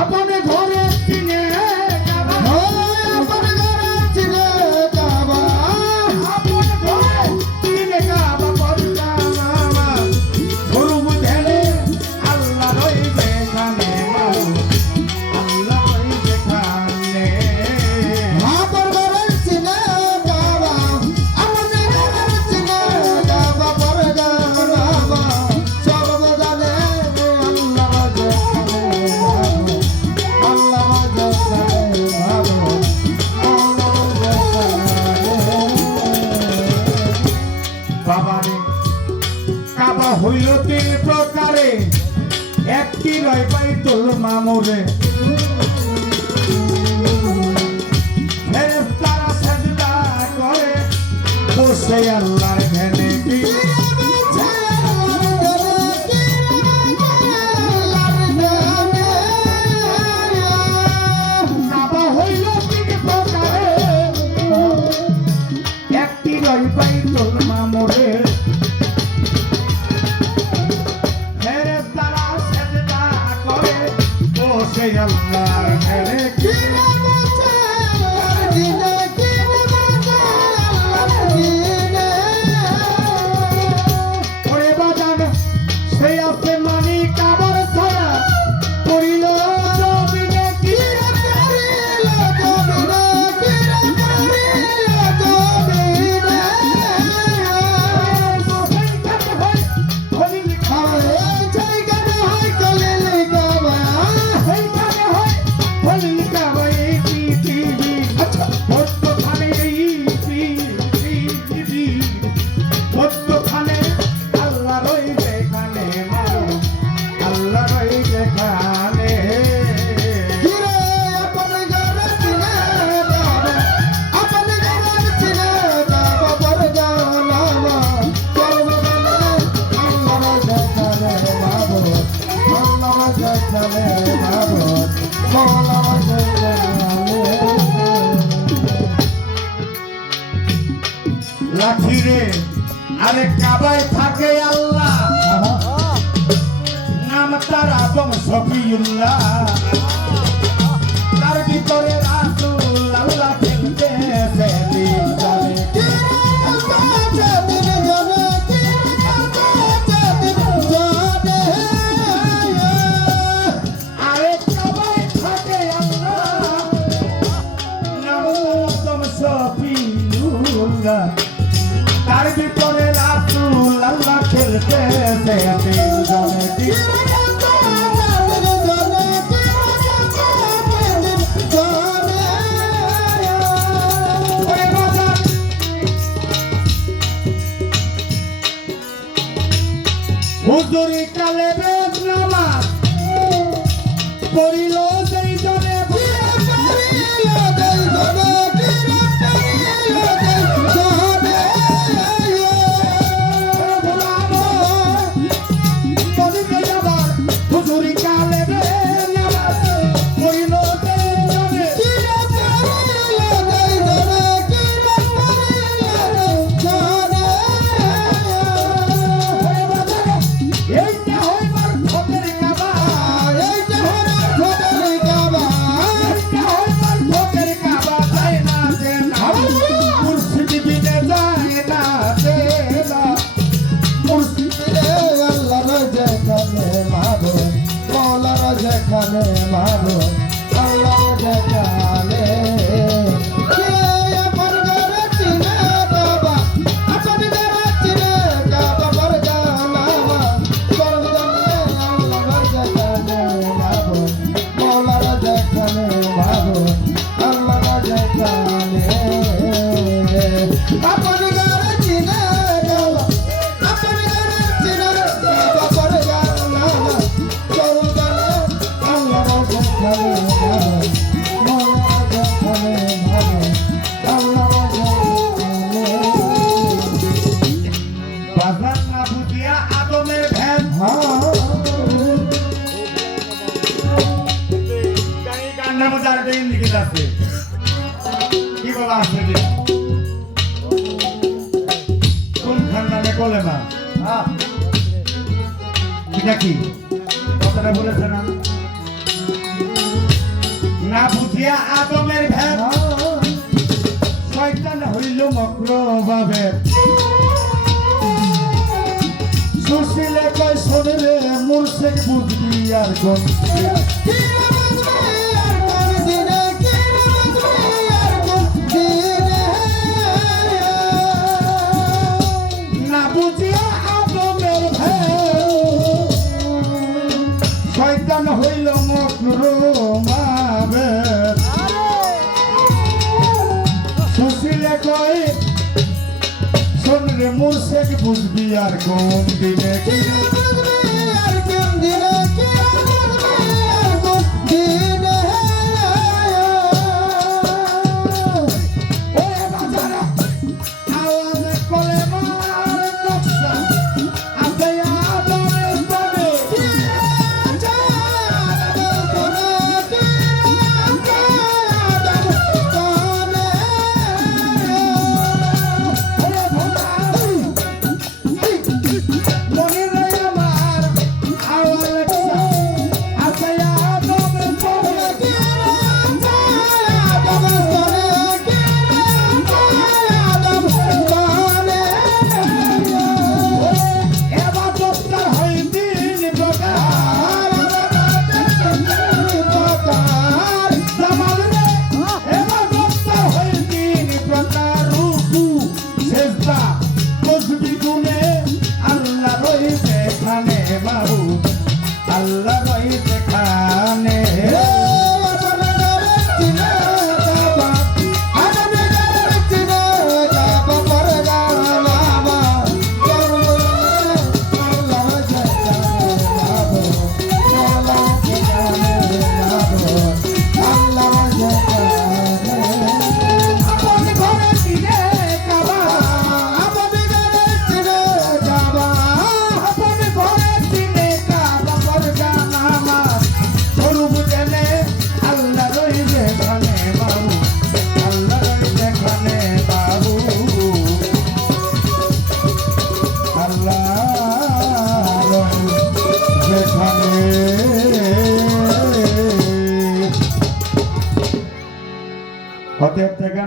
আপনে ঘরে চিনে কাবা, আপনে ঘরে চিনে কাবা, আপনে ঘরে চিনে কাবা পড়তা মামা স্বরূপ ধ্যানে আল্লাহ রইবে খানে আল্লাহ রইবে খানে আপন ঘরে চিনে কাবা, আপনে ঘরে চিনে কাবা পড়তা মামা স্বরূপ ধ্যানে আল্লাহ রইবে বাবারে কাবা হইল তিন প্রকারে একটি রয় বাইতুল মামুরে ফেরেশতারা সাজদা করে বসে আল্লাহর ধ্যানে কি কাবা হইল তিন প্রকারে একটি রয় বাইতুল মামুরে ফেরেশতারা সাজদা করে বসে আল্লাহর ধ্যানে কি ওরে বাজান সেই আছে মানি কাবার ছাড়া পড়িল জমিনে কি লাঠিরে আরে কাবায় থাকে আল্লাহ নাম তার আদম শফিউল্লাহ তার ভিতরে রাসূল আল্লাহ খেলতেছে দিন জানে আরে কাবায় থাকে আল্লাহ নাম আদম শফিউল্লাহ তার ভিতরে রাসূল আল্লাহ খেলতেছে দিন জানে দিন হুজুরি কালে বেশ নামাজ পড়িল সেই জনে হুজুরি কালে বেশ নামাজ পড়িল সেই জনে এইটা হইবার ভোটের কাবা, এইটা হইবার ভোটের কাবা, এইটা হইবার ভোটের কাবা যায় না দেনা মুর্শিদ বিনে যায় না দেনা মুর্শিদ রে আল্লাহর যেখানে মাগো মওলার যেখানে মাগো আল্লাহর যেখানে বলে না, এটা কি কথাটা বলেছে না? না বুঝিয়া আদমের ভেদ শয়তান হইল মগ্ন ভাবে সুশীলে কয় শরীরে মুর্শিদ বুঝবি আর কোন না বুঝিয়া আদমের ভেদ শয়তান হইল মগ্ন ভাবে সুশীলে কয় শোনরে মুর্শিদ বুঝবি আর কোন দিনে আল্লাহ রইতে খানে হতে থেকে